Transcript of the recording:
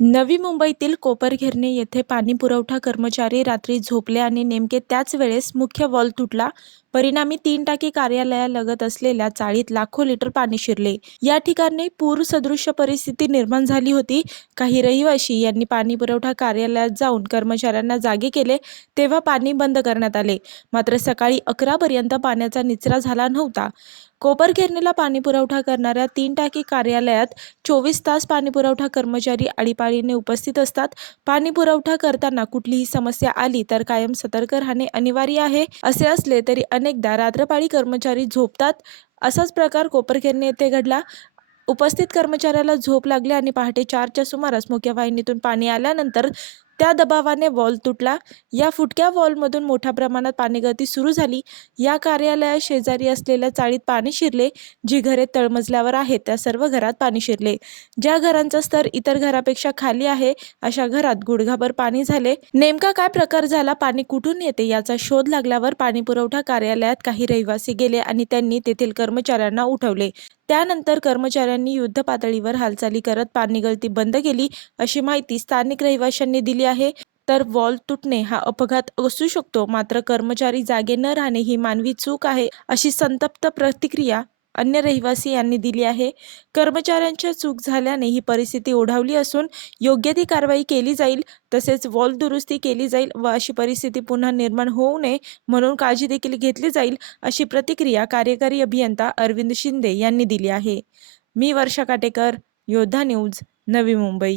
नवी मुंबईतील कोपरघिरणे येथे पाणी पुरवठा कर्मचारी रात्री झोपले आणि नेमके त्याच वेळेस मुख्य वॉल तुटला. परिणामी तीन टाकी कार्यालयालगत असलेल्या चाळीत लाखो लिटर पाणी शिरले. या ठिकाणी पूर सदृश्य परिस्थिती निर्माण झाली होती. काही रहिवाशी यांनी पाणी पुरवठा कार्यालयात जाऊन कर्मचाऱ्यांना जागे केले तेव्हा पाणी बंद करण्यात आले. मात्र सकाळी अकरापर्यंत पाण्याचा निचरा झाला नव्हता. कोपरखेरणीला पाणीपुरवठा करणाऱ्या तीन टाकी कार्यालयात चोवीस तास पाणीपुरवठा कर्मचारी आळीपाळीने उपस्थित असतात. पाणीपुरवठा करताना कुठलीही समस्या आली तर कायम सतर्क राहणे अनिवार्य आहे. असे असले तरी अनेकदा रात्रपाळी कर्मचारी झोपतात. असाच प्रकार कोपरखेरणी येथे घडला. उपस्थित कर्मचाऱ्याला झोप लागली आणि पहाटे चारच्या सुमारास मुख्य वाहिनीतून पाणी आल्यानंतर त्या दबावाने वॉल तुटला. या फुटक्या वॉलमधून मोठ्या प्रमाणात पाणीगळती सुरू झाली. या कार्यालया शेजारी असलेल्या चाळीत पाणी शिरले जी घरे तळमजल्यावर आहेत त्या सर्व घरात पाणी शिरले. ज्या घरांचा स्तर इतर घरापेक्षा खाली आहे अशा घरात गुडघाभर पाणी झाले. नेमका काय प्रकार झाला पाणी कुठून येते याचा शोध लागल्यावर पाणी पुरवठा कार्यालयात काही रहिवासी गेले आणि त्यांनी तेथील कर्मचाऱ्यांना उठवले. त्यानंतर कर्मचाऱ्यांनी युद्ध पातळीवर हालचाली करत पाणी गळती बंद केली अशी माहिती स्थानिक रहिवाशांनी दिली आहे. तर वॉल तुटणे हा अपघात असू शकतो मात्र कर्मचारी जागे न राहणे ही मानवी चूक आहे अशी संतप्त प्रतिक्रिया अन्य रहिवासी यांनी दिली आहे. कर्मचाऱ्यांच्या चूक झाल्याने ही परिस्थिती ओढावली असून योग्य ती कारवाई केली जाईल तसेच वॉल दुरुस्ती केली जाईल व अशी परिस्थिती पुन्हा निर्माण होऊ नये म्हणून काळजी देखील घेतली जाईल अशी प्रतिक्रिया कार्यकारी अभियंता अरविंद शिंदे यांनी दिली आहे. मी वर्षा काटेकर योद्धा न्यूज नवी मुंबई.